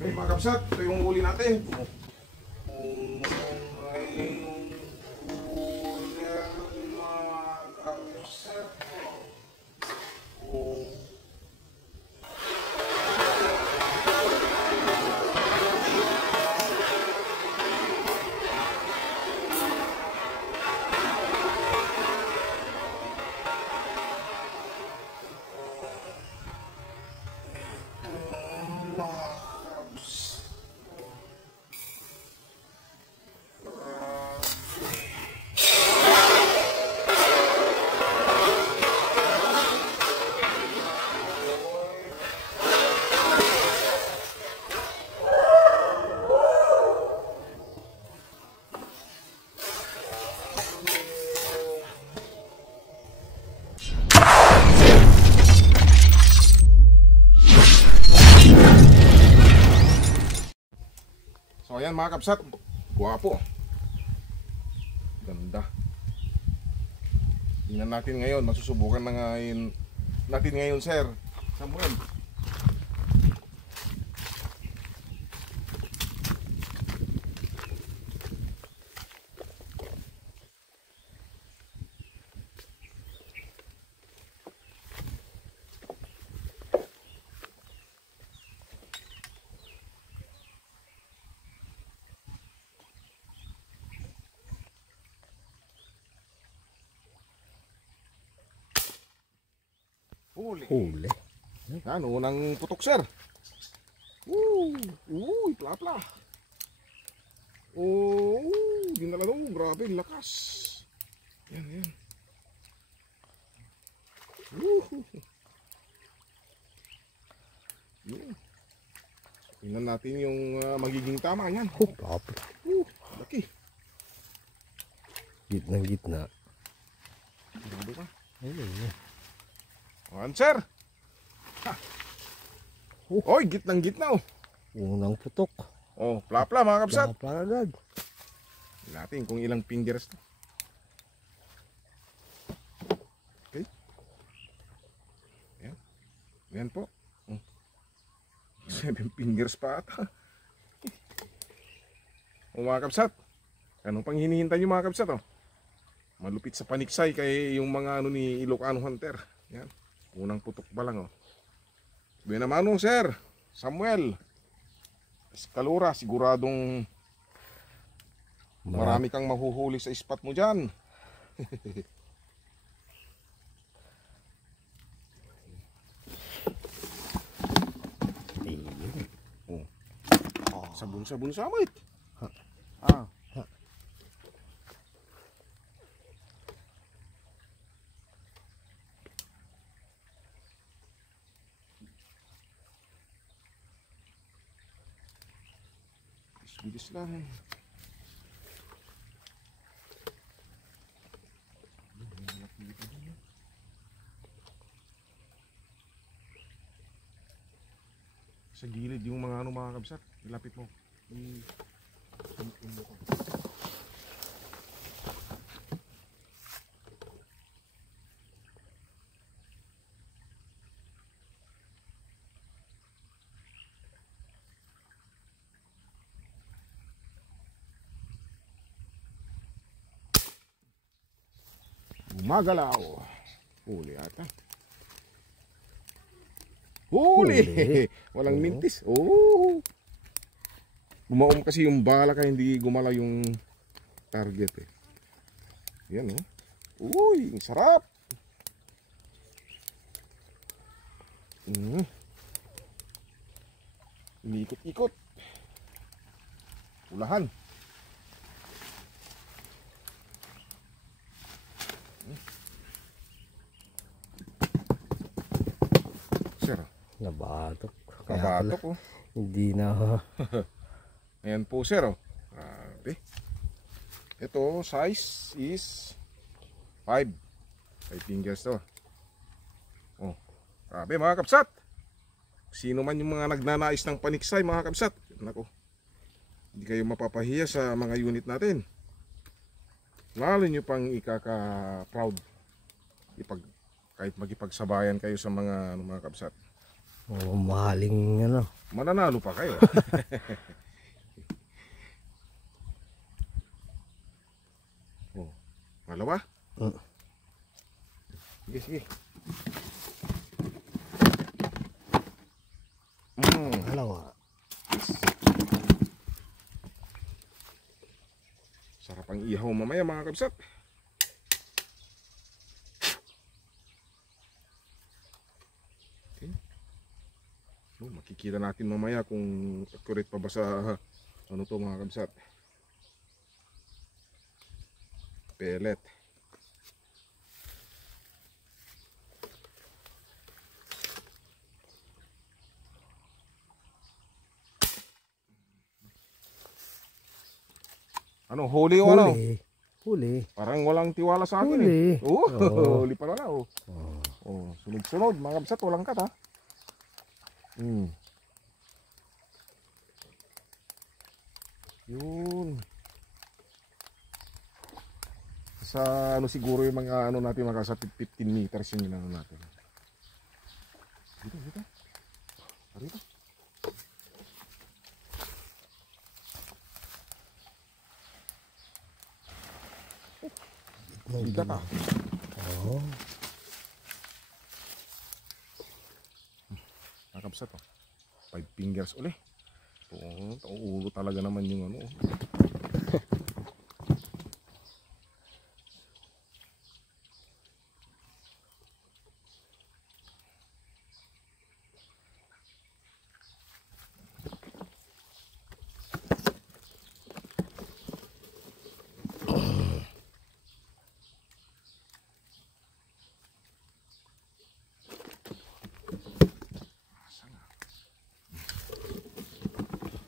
Okay, mga kapsat, ito yung huli natin. So ayan mga kapsat, guwapo. Ganda. Tingnan natin ngayon, masusubukan na ngayon natin ngayon, Sir Samuel. Huli. Yan, unang putok, Sir. Uy, plapla. Dinala doon. Grabe, lakas. Yan. Tingnan natin yung magiging tama niyan. Plapla. Laki. Gitna. Grabe ka. Ayun. Ayan, Sir. Oy, gitnang-gitna, oh. Unang putok. Oh, plapla mga kapsat. Plapla agad. Tingnan natin kung ilang fingers to. Okay. Ayan po. 7 fingers pa ata. O mga kapsat, anong pang hinihintay nyo mga kapsat, oh? Malupit sa paniksay kay yung mga ano ni Ilocano Hunter. Yan. Unang putok pa lang, oh. Sabi naman nung Sir Samuel Escalura, siguradong marami kang mahuhuli sa spot mo dyan. Sabon samit. Bilis lang. Sa gilid yung mga ano mga kabsat, ilapit mo. Gumagalaw. Huli ata. Huli! Walang mintis. Gumaom kasi yung bala kaya hindi gumalaw yung target, eh. Yan, oh. Uy, ang sarap. Inikot-ikot. Ulahan. Sir, Nabatok. nabatok, oh. Hindi na. Ayan po, sir, oh. Grabe. Ito, size is 5 fingers to. Oh, grabe mga kapsat. Sino man yung mga nagnanais ng paniksay mga kapsat, nako, hindi kayo mapapahiya sa mga unit natin. Lalo nyo pang ikaka-proud kahit magipagsabayan kayo sa mga kapsat. Oh, mahaling ano. Mananalo pa kayo. Oh, malawa? Sige, sige. Dalawa. Sarap ang ihaw mamaya mga kabsat. Okay. So, makikita natin mamaya kung accurate pa ba sa ano to mga kabsat. Pellet. Ano, huli o ano? Huli. Parang walang tiwala sa akin Huli. eh. Oh, Oo. huli pala na oh. Oh, sunod-sunod mga kabsat, walang kat ha. Yun. Sa ano siguro yung mga ano natin mga sa 15 meters yung ano natin. Dito, dito. Dito. Bigat ah. Oh. Nakapsat oh. 5 fingers uli. Ito, ulo talaga naman yung ano.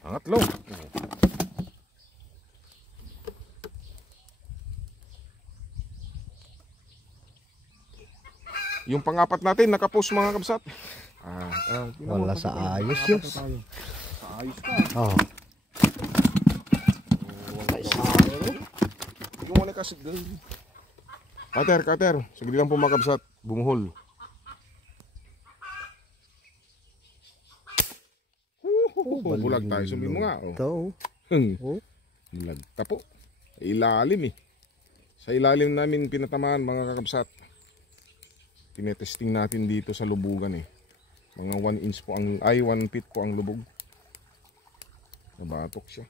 Angatlo. Yung pang-apat natin nakapos mga kabsat. Wala sa ayos yun. Sa ayos ka. Oh. Yung muna kasi Kater. Sagli lang po mga kabsat. Bumuhol. Bulag tayo. Sumbi mo nga. Ito. Bulag tapo. Ilalim eh. Sa ilalim namin pinatamaan mga kakabsat. Tinetesting natin dito sa lubugan eh. Mga 1 inch po ang 1 feet po ang lubog. Nabatok siya.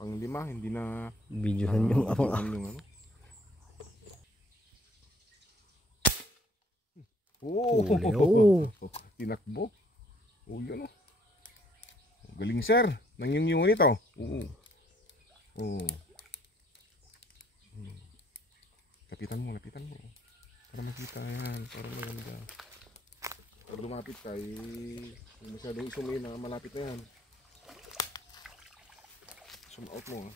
Pang-lima, hindi na Videohan yung yung ano. Tinakbo. Oh, yun oh. Galing sir, nangyung ito. Lapitan mo. Para makita yan, para maganda. Para lumapit ka, masyadong isumin na malapit na yan. Zoom out mo ha.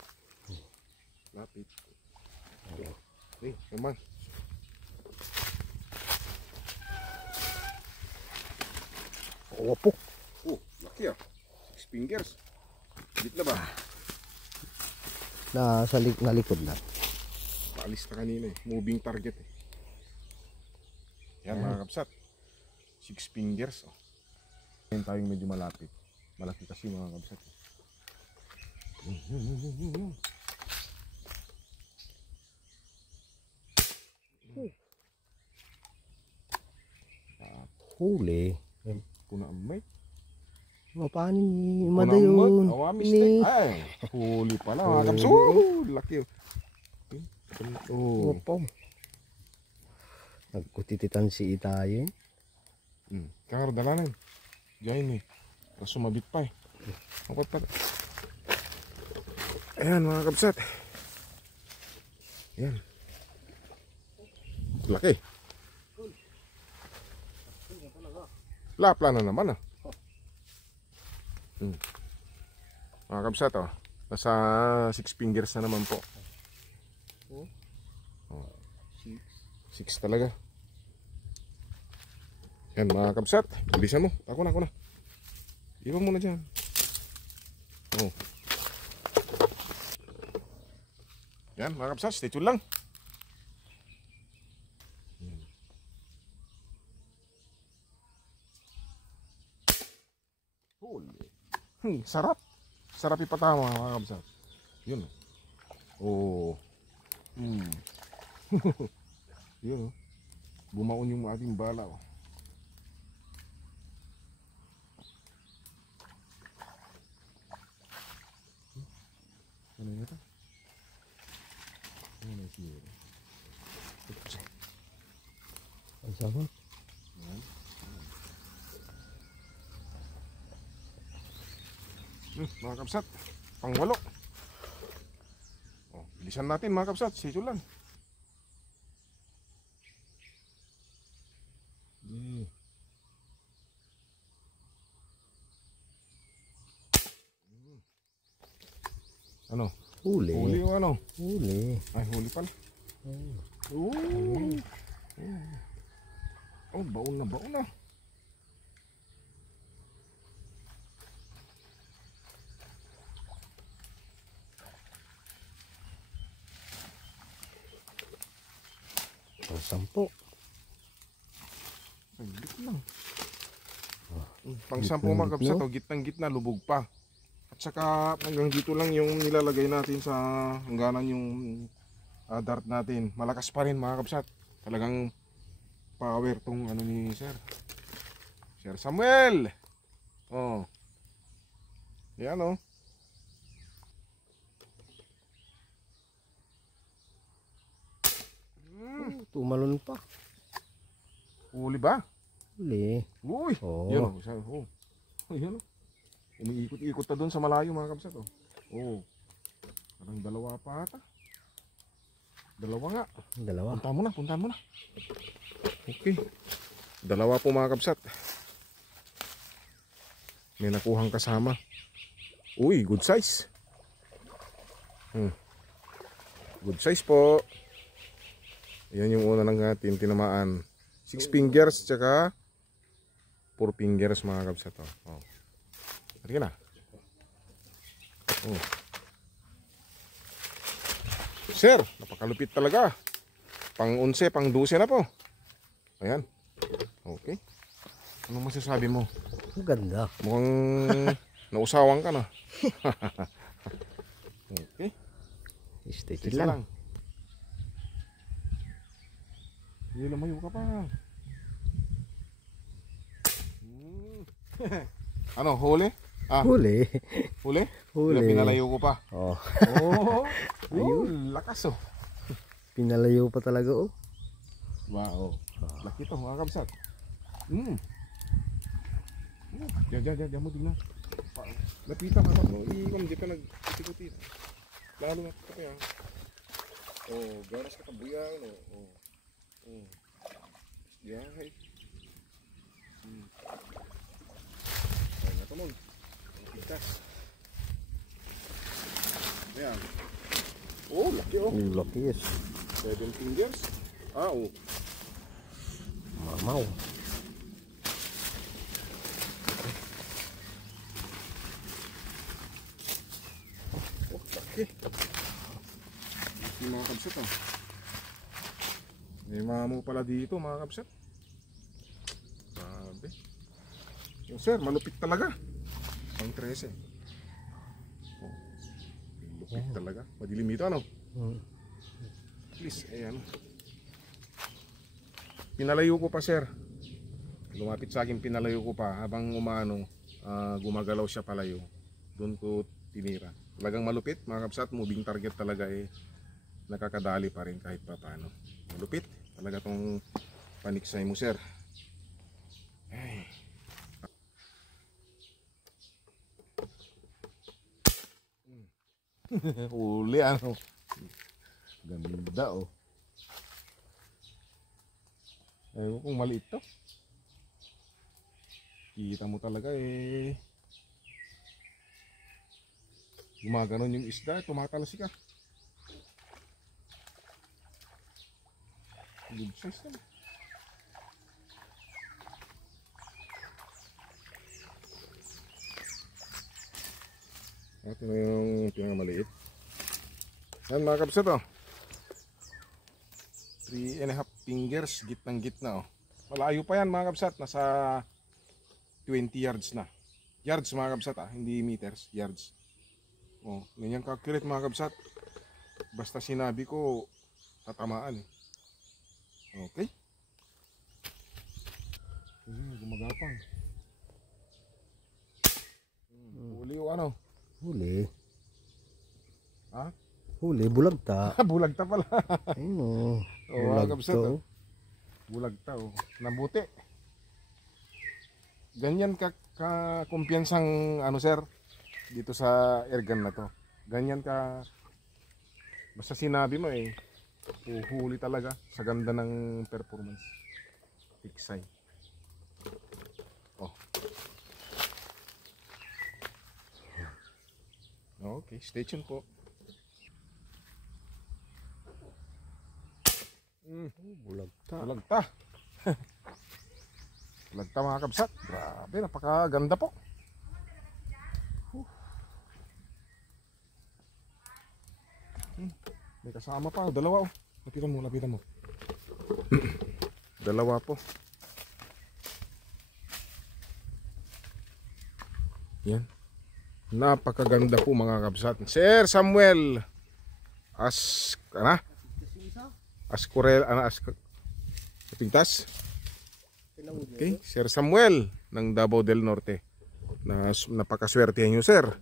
Lapit. Okay, naman. Wapok. Oh, laki ah. 6 fingers. Dito na ba? Nasa likod lang. Paalis na kanina eh. Moving target eh. Yan mga kapsat. 6 fingers oh. Yan tayong medyo malapit. Malaki kasi mga kapsat. Huli. Kuna amay. Paano ni Madayon? Mistake. Ay, huli pala mga kapsat. Laki oh. Opo. Nagkutititan si Itayin. Kaya dalanan. Diyan eh. Tapos sumabit pa eh. Mapat pa. Ayan mga kapsat. Ayan. Laki. Lapla na naman ah. Mga kapsat oh. Nasa 6 fingers na naman po. 6 talaga. Yan mga kapsat. Bilisan mo. Ako na. Iwan mo na dyan. Yan mga kabsat, stay tuned lang. Sarap. Sarap ipatama mga kabsat. Yun. Oh. Yun. Bumaon yung ating bala. Ano yun ito? Ano siya? Ang sarap. Mga kabsat, pang-walo. Oh, bilisan natin mga kabsat, sito lang. Ano? Huli. Huli o ano? Huli. Ay, huli pala. Oh, baon na, baon na. Ang 10. Saglit lang. Pang 10 mga kabsat, o gitnang gitna, lubog pa. At saka hanggang dito lang yung nilalagay natin sa hangganan yung dart natin. Malakas pa rin mga kabsat. Talagang power tong ano ni Sir Samuel. Oh. Yan oh. Tumalon pa. Huli ba? Huli. Uy. Oh. Yan oh. Oh. Yan oh. Umiikot-ikot na doon sa malayo mga kabsat oh. Oh. Parang dalawa pa ata. Dalawa nga. Dalawa. Puntahan mo na. Okay. Dalawa po mga kabsat. May nakuhang kasama. Uy, good size. Good size po. Yan yung una ng ating tinamaan. 6 fingers tsaka 4 fingers mga kabsat oh. Hari na. Oh. Sir, napakalupit talaga. Pang 11, pang 12 na po. Ayan. Okay. Ano masasabi mo? Ang ganda. Mukhang nausawan ka na. Okay. Stay Sige lang. lang. Hindi lumayo ka pa. Ano, huli? Huli. Huli? Huli. Pinalayo ko pa. Oh. Oh, ayun, lakas oh. Pinalayo pa talaga oh. Wow. Laki to mga kabsat. Diyan mo tingnan. Lapitan ka na po. Iikon, di pa nag-ikuti. Lalo na ito kaya. Oh, ganas ka tabuyan. Oh. Yahay. Ay, nakamon. Ang pigkas. Ayan. Oh, laki oh. Ang laki yes. 7 fingers. Oh. Mamaw. Oh, laki. Laki mga kabsat oh. May mamo pala dito mga kabsat. Grabe. Yung sir, malupit talaga. Pang 13. Oh, lupit talaga. Madilim ito ano? Please, ayan. Pinalayo ko pa sir. Lumapit sa akin, pinalayo ko pa. Habang umano, gumagalaw siya palayo. Doon ko tinira. Talagang malupit mga kabsat. Moving target talaga eh. Nakakadali pa rin kahit pa paano. Malupit talaga tong paniksay mo sir. Ay. Huli ano. Ganda oh. Ewan kung maliit to. Kita mo talaga eh. Gumaganon yung isda, tumatalasi ka. Good size na. Ito na yung pinakamaliit. Yan mga kabsat oh. 3.5 fingers, gitnang gitna oh. Malayo pa yan mga kabsat, nasa 20 yards na. Yards mga kabsat ah, hindi meters, yards. Oh, ganyan ka-accurate mga kabsat. Basta sinabi ko, tatamaan eh. Okay. Gumagapang. Huli o ano? Huli. Ha? Huli, bulagta. Bulagta pala. Ayun o. Oo, mga kabsat oh. Bulagta oh. Nabuti. Ganyan ka kumpiyansang ano sir dito sa airgun na to. Ganyan ka basta sinabi mo eh uhuli talaga sa ganda ng performance. Tiksay. Oh. Okay, stay tuned po. Bulagta. Bulagta. Bulagta mga kabsat. Grabe, napakaganda po. May kasama pa, dalawa oh. Lapitan mo. Dalawa po. Yan. Napakaganda po mga kabsat. Sir Samuel Pintas. Okay, Sir Samuel ng Davao del Norte. Napakaswertehan nyo sir.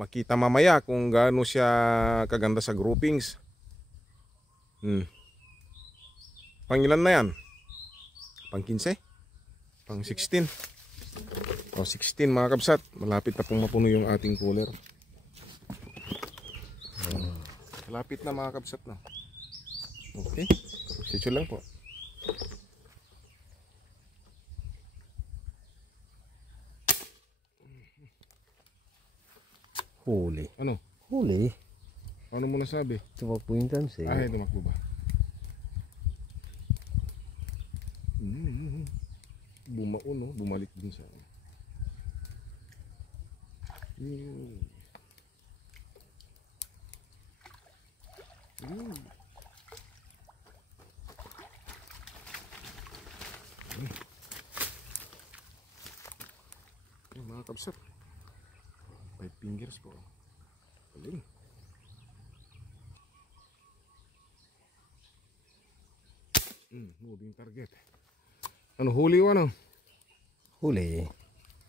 Makita mamaya kung gaano siya kaganda sa groupings. Pangilan na yan? Pang 15? Pang 16? O 16 mga kabsat. Malapit na pong mapuno yung ating cooler. Malapit na mga kabsat na. Okay, sityo lang po. Huli. Ano? Huli. Ano mo nasabi? Tumakbo yung tansi. Ay, tumakbo ba? Bumaon no? Bumalik din sa mga kabsat. 5 fingers po. Galing. Moving target. Ano, huli o ano? Huli.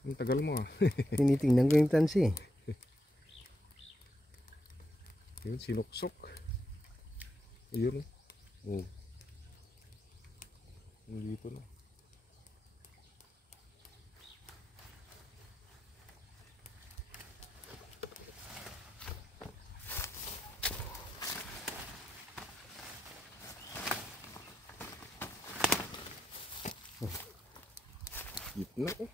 Ang tagal mo ah. Tinitingnan ko yung tansi. Yun, sinuksok. Ayun. Oh. Dito na. Gitna oh.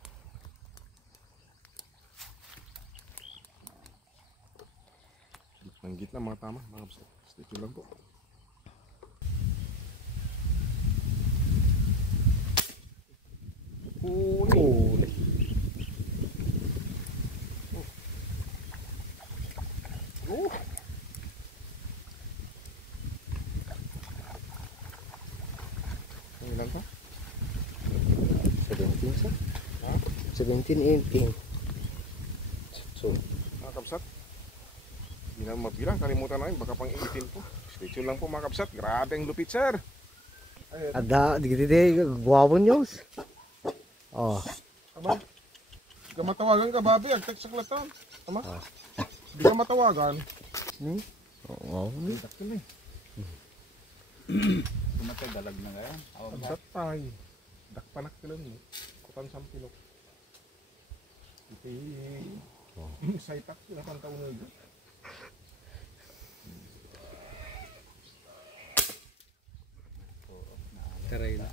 Gitna mga tama mga kabsat. Stay tuned lang po. Huli. Oh. Ilan ka? 17 sa? Ha? 17, 18. So, Mga kabsat, hindi na mabilang, kalimutan na yun, baka pang 18 po. Stay tuned lang po mga kabsat. Grabe ang lupit sir. Ayun. ada, digiti, guwawon news. Oh, Tama? Hindi ka matawagan ka babi, agtext sa klatan. Tama? Hindi ka matawagan. oo. Dak yun eh. Tumatay dalag na ngayon. Kabsat tayo. Dakpanak kilo mo. Kutan sampilok. Ito yung saitak sila pang taon na yun. Taray na.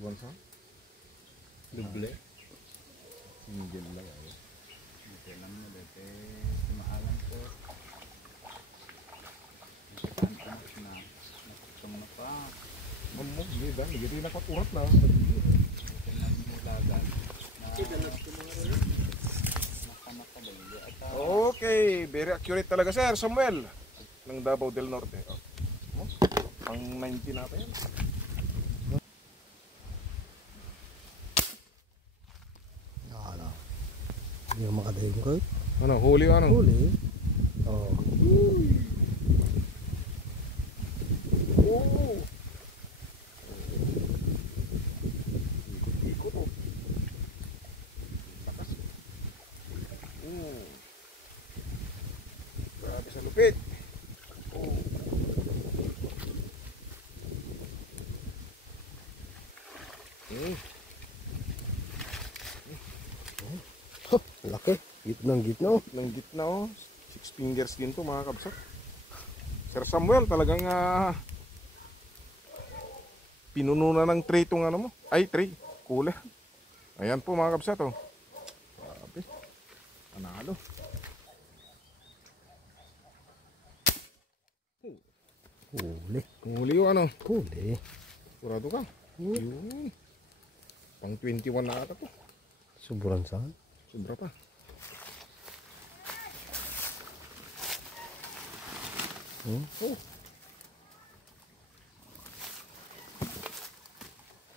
Buwan sa? Duble. Sinigil lang ako. Ito lang mo dati. Simahalan ko. Nakakantanak na. Nakutong na pa. Mamog, di ba? Nagito yung nakaturat na. Ito na yung nilagan. Nakamakabalyo. At Okay, very accurate talaga Sir Samuel ng Davao del Norte. Oh. Pang 90 na pa yan. Ano? Hindi ko makadayin ko. Ano, huli o ano? Huli. Oh. Oh. Ikot oh. Takas. Oh. Grabe sa lupit. Oh. Laki. Gitnang gitna. Ng gitna oh. 6 fingers din to mga kabsat. Sir Samuel talagang pinuno na ng tray tong ano mo. Ay tray. Kula. Ayan po mga kabsat oh. Grabe. Panalo. Huli. Huli o ano? Huli. Kurado ka. Yun. Pang 21 na ata to. Sobrang saan? Sobra pa. Oh.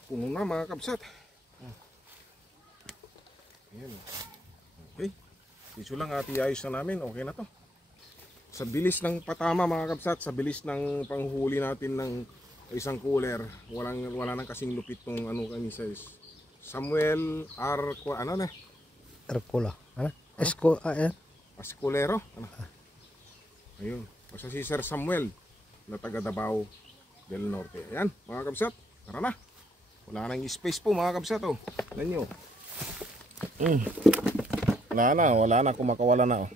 Puno na mga kabsat. Ayan. Okay. Dito lang ayos na namin. Okay na to. Sa bilis ng patama mga kabsat, sa bilis ng panghuli natin ng isang cooler, wala nang kasing lupit tong ano kami sa Samuel ano na? Ercola. Ano? Ascolero. Ano? Ayun. Basta si Sir Samuel na taga Davao del Norte. Ayan, mga kabsat. Tara na. Wala nang space po mga kabsat. Oh. Tignan nyo. Wala na. Kumakawala na. Oh.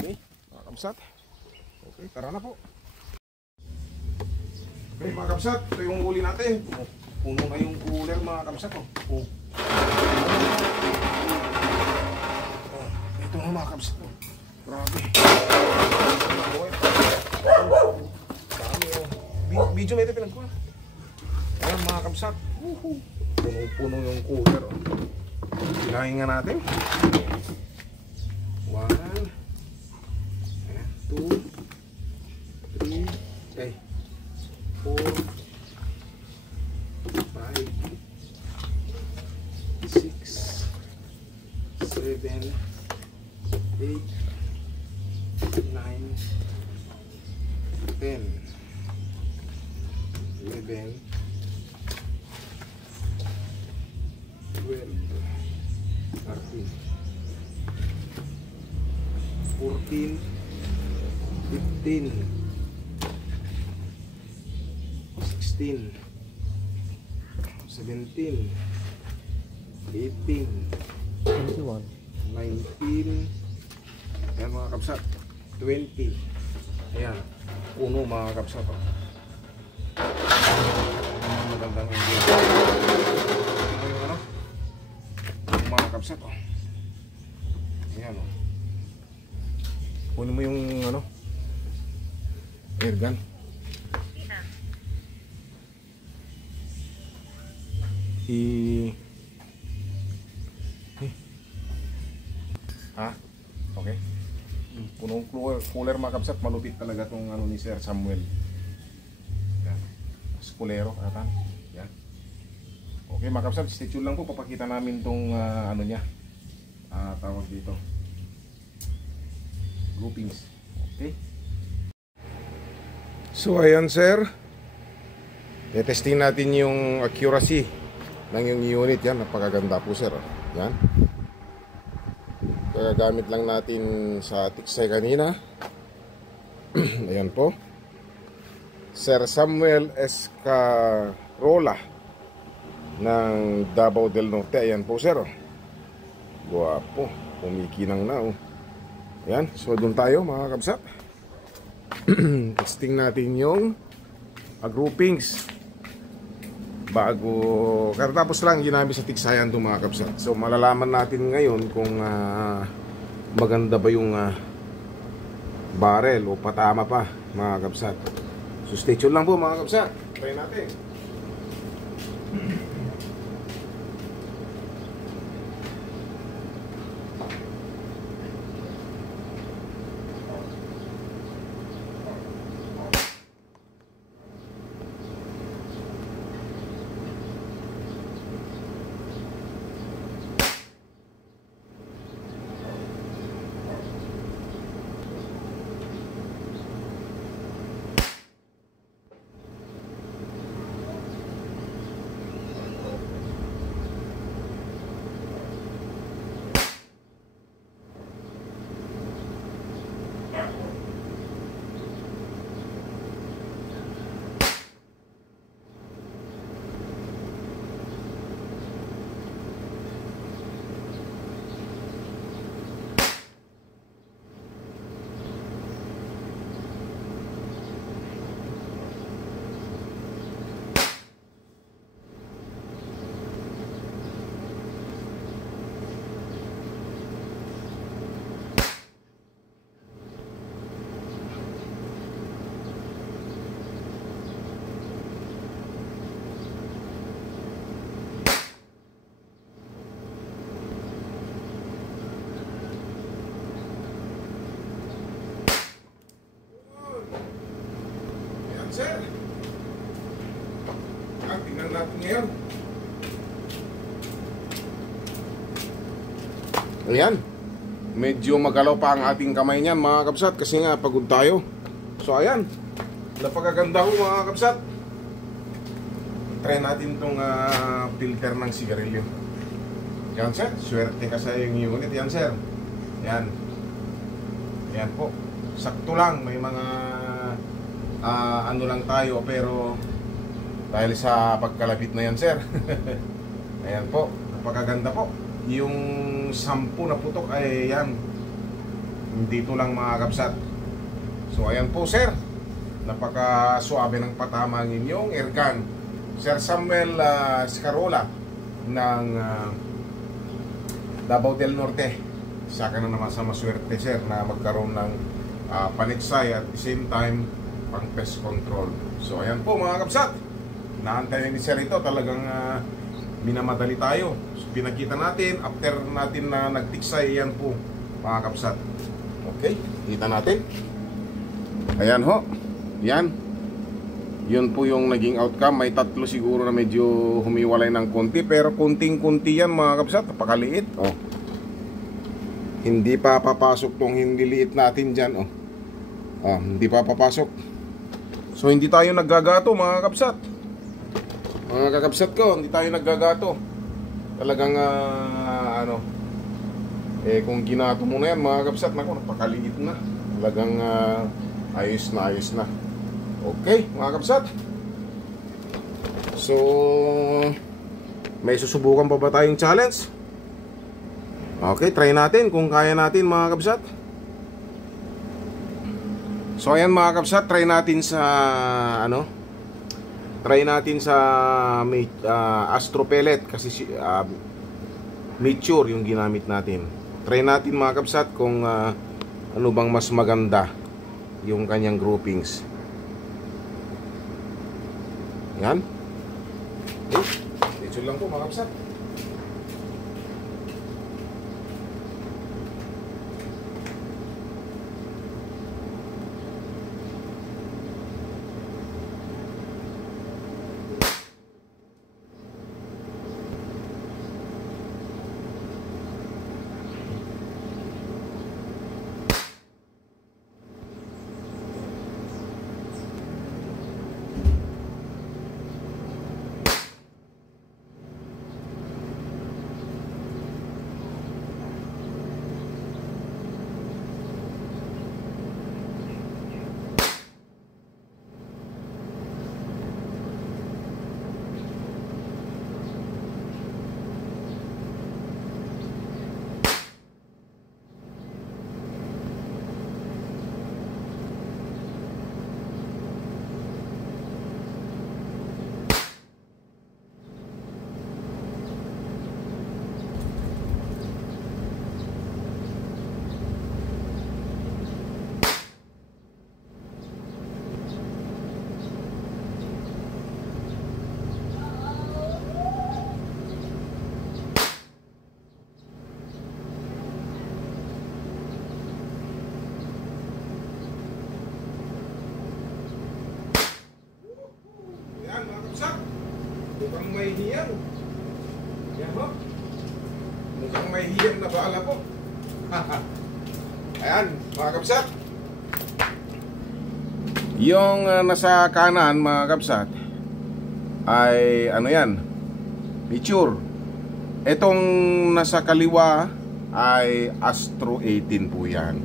Okay, mga kabsat. Okay, tara na po. Okay, mga kabsat. Ito yung huli natin. Puno na yung cooler mga kabsat. Oh. Ito na mga kabsat. Oh. Grabe. Dami oh. Video na ito pinagkuha. Ayan mga kabsat. Puno-puno yung cooler. Oh. Bilangin nga natin. 1 2 3 4 5 6 7 8 9, 10, 11, 12, 13, 14, 15, 16, 17, 18, 21. 19, ayan mga kabsat, 20. Ayan, puno mga kabsat. Magandang hindi. Ito yung ano? Yung mga kabsat. Ayan o. Kunin mo yung ano? Air gun. Okay. Punong cooler mga kabsat, malupit talaga tong ano ni Sir Samuel. Yan. Kulero atan. Yan. Okay mga kabsat, stay tuned lang po, papakita namin tong ano niya. Tawag dito. Groupings. Okay. So ayan sir. I-testing natin yung accuracy ng yung unit yan, napakaganda po sir. Yan. Gamit lang natin sa tiksay kanina. Ayan po. Sir Samuel Escarola ng Davao del Norte. Ayan po sir. Guwapo. Pumikinang na oh. Ayan. So doon tayo mga kabsat. Testing natin yung groupings. Bago, karatapos lang ginamit sa tiksayan itong mga kabsat. So malalaman natin ngayon kung maganda ba yung barrel o patama pa mga kabsat. So stay tuned lang po mga kabsat. Try natin. ngayon. Ayan. Medyo magalaw pa ang ating kamay niyan mga kabsat kasi nga pagod tayo. So ayan. Napakaganda ho mga kabsat. Try natin tong filter ng sigarilyo. Yan sir, swerte ka sa yung unit. Yan sir. Yan. Yan po. Sakto lang. May mga ano lang tayo pero dahil sa pagkalapit na yan sir. Ayan po. Napakaganda po. Yung 10 na putok ay yan. Dito lang mga kabsat. So ayan po sir. Napaka-suabe ng patama ng inyong airgun. Sir Samuel Scarola ng Davao del Norte. Saka na naman sa maswerte sir na magkaroon ng paniksay at the same time pang pest control. So ayan po mga kabsat. Naantay ni sir ito talagang minamadali tayo. So, pinakita natin after natin na nagtiksay yan po mga kabsat. Okay, kita natin. Ayan ho. Yan. Yun po yung naging outcome. May 3 siguro na medyo humiwalay ng konti pero kunting-kunti yan mga kabsat. Napakaliit. Oh. Hindi pa papasok tong hindi liit natin dyan. Oh. Hindi pa papasok. So hindi tayo naggagato mga kabsat. Mga kakabsat ko, hindi tayo naggagato. Talagang kung ginato mo na yan mga kabsat, naku, napakaliit na. Talagang ayos na. Okay mga kabsat. So may susubukan pa ba tayong challenge? Okay, try natin kung kaya natin mga kabsat. So ayan mga kabsat, try natin sa try natin sa Astro Pellet kasi mature yung ginamit natin. Try natin mga kabsat kung ano bang mas maganda yung kanyang groupings. Yan. Okay. Ito lang po mga kabsat. Mukhang may hiyang. Yan ho. Mukhang may hiyang na bala po. Ayan, mga kabsat. Yung nasa kanan, mga kabsat, ay ano yan? Mature. Itong nasa kaliwa ay Astro 18 po yan.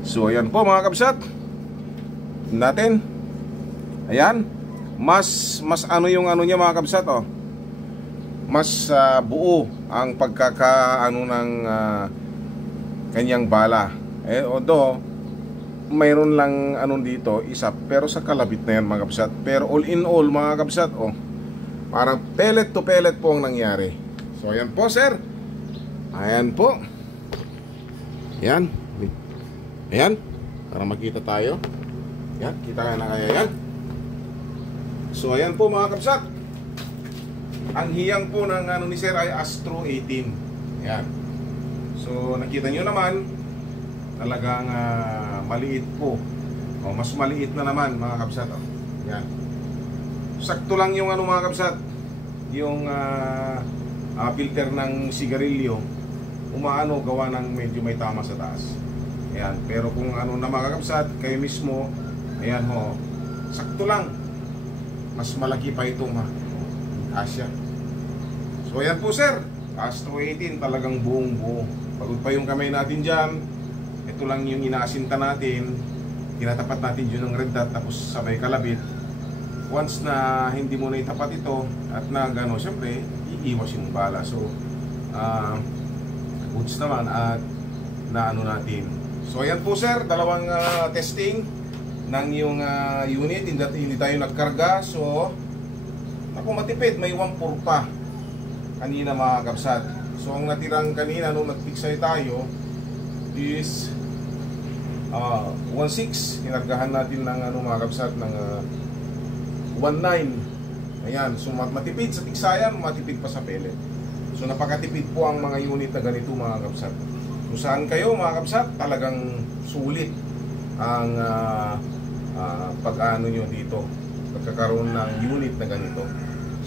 So ayan po mga kabsat. Natin. Ayan. Mas ano yung ano niya mga kabsat, oh. Mas buo ang pagkakaano ng kanyang bala. Although mayroon lang ano dito isa, pero sa kalabit na yan mga kabsat. Pero all in all mga kabsat, oh, parang pellet to pellet po ang nangyari. So ayan po sir. Ayan po. Ayan. Ayan. Para makita tayo. Ayan. Kita ka na kaya yan. So ayan po mga kabsat. Ang hiyang po ng ano ni sir ay Astro 18. Ayan. So nakita nyo naman, talagang maliit po. O, mas maliit na naman mga kabsat. O. Ayan. Sakto lang yung ano mga kabsat. yung filter ng sigarilyo, umaano, gawa ng medyo may tama sa taas. Ayan, pero kung ano na mga kakabsat, kayo mismo, ayan ho, sakto lang. Mas malaki pa itong Asia. So ayan po sir, Astro 18 talagang buong buo. Pagod pa yung kamay natin dyan. Ito lang yung inaasinta natin. Tinatapat natin yun ng red dot, tapos sabay kalabit. Once na hindi mo na itapat ito at na gano, syempre iiwas yung bala. So goods naman at naano natin. So ayan po sir, dalawang testing ng yung unit. Hindi tayo nagkarga. So ako matipid, may 1.4 pa kanina mga kabsat. So ang natirang kanina nung nagtiksay tayo is 1.6. Kinargahan natin ng mga kabsat ng 1.9. Ayan, so matipid sa tiksayan, matipid pa sa pellet. So napakatipid po ang mga unit na ganito mga kabsat. Kung saan kayo mga kabsat, talagang sulit ang pag-ano nyo dito, pagkakaroon ng unit na ganito.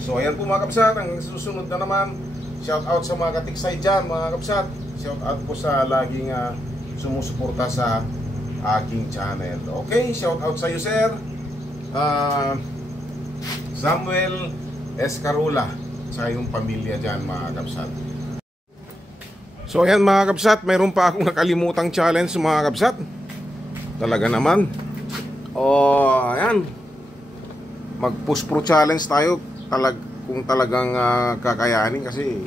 So ayan po mga kabsat, ang susunod na naman, shout out sa mga katiksay dyan mga kabsat. Shout out po sa laging sumusuporta sa aking channel. Okay, shout out sa iyo sir, Samuel Escarula, sa iyong pamilya dyan mga kabsat. So ayan mga kabsat, mayroon pa akong nakalimutang challenge mga kabsat. Talaga naman. Ayan, mag push pro challenge tayo kung talagang kakayanin, kasi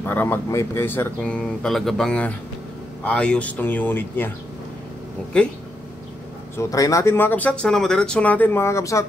para may kay sir kung talaga bang ayos tong unit niya. Okay, so try natin mga kabsat. Sana madiretso natin mga kabsat.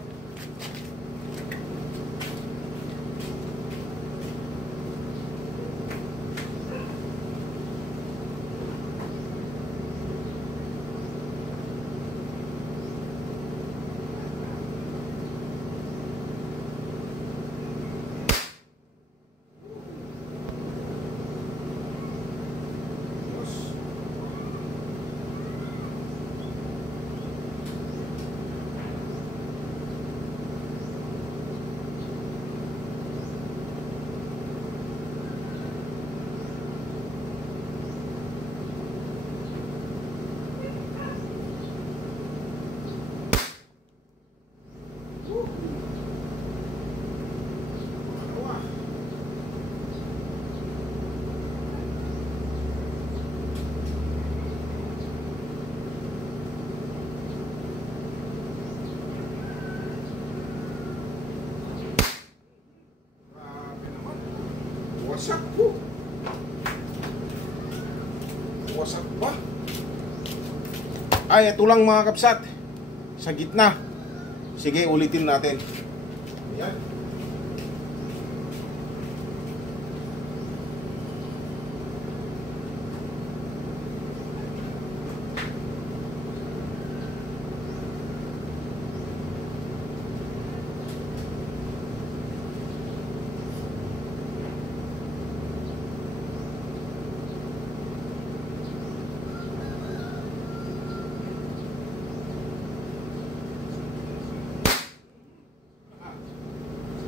Wasak po. Wasak pa. Ay, ito lang mga kabsat, sa gitna. Sige, ulitin natin. Ayan.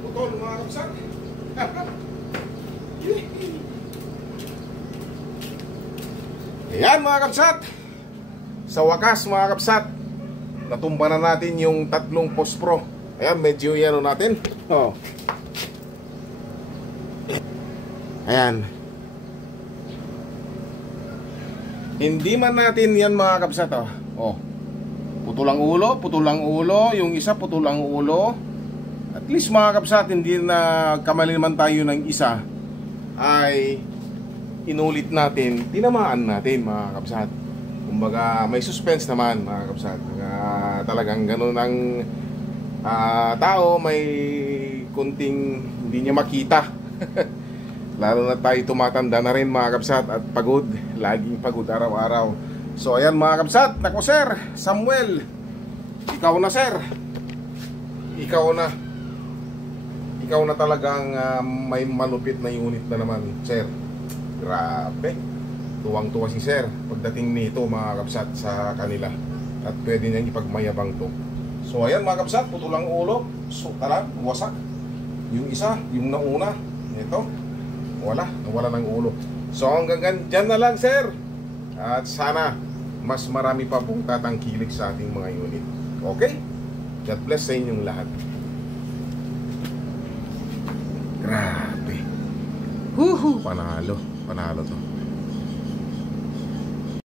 Putol mga kabsat. Ayan mga kabsat, sa wakas mga kabsat, natumba na natin yung tatlong post pro. Ayan, medyo yan natin. Ayan, hindi man natin yan mga kabsat. Putulang ulo, yung isa putulang ulo. At least mga kabsat, hindi na kamali naman tayo ng isa, ay inulit natin, tinamaan natin mga kabsat. Kumbaga may suspense naman mga kabsat. Talagang ganun ang tao, may kunting hindi niya makita. Lalo na tayo tumatanda na rin mga kabsat, at pagod, laging pagod araw-araw. So ayan mga kabsat, nako sir Samuel, ikaw na sir, ikaw na talagang may malupit na unit na naman sir. Grabe, tuwang-tuwa si sir pagdating nito mga kabsat sa kanila, at pwede niyang ipagmayabang to. So ayan mga kabsat, putulang ulo, so talag, wasak. Yung isa, yung nauna, ito, nawala ng ulo. So hanggang dyan na lang, sir. At sana mas marami pa pong tatangkilik sa ating mga unit. Okay? God bless sa inyong lahat. Grabe. Panalo to.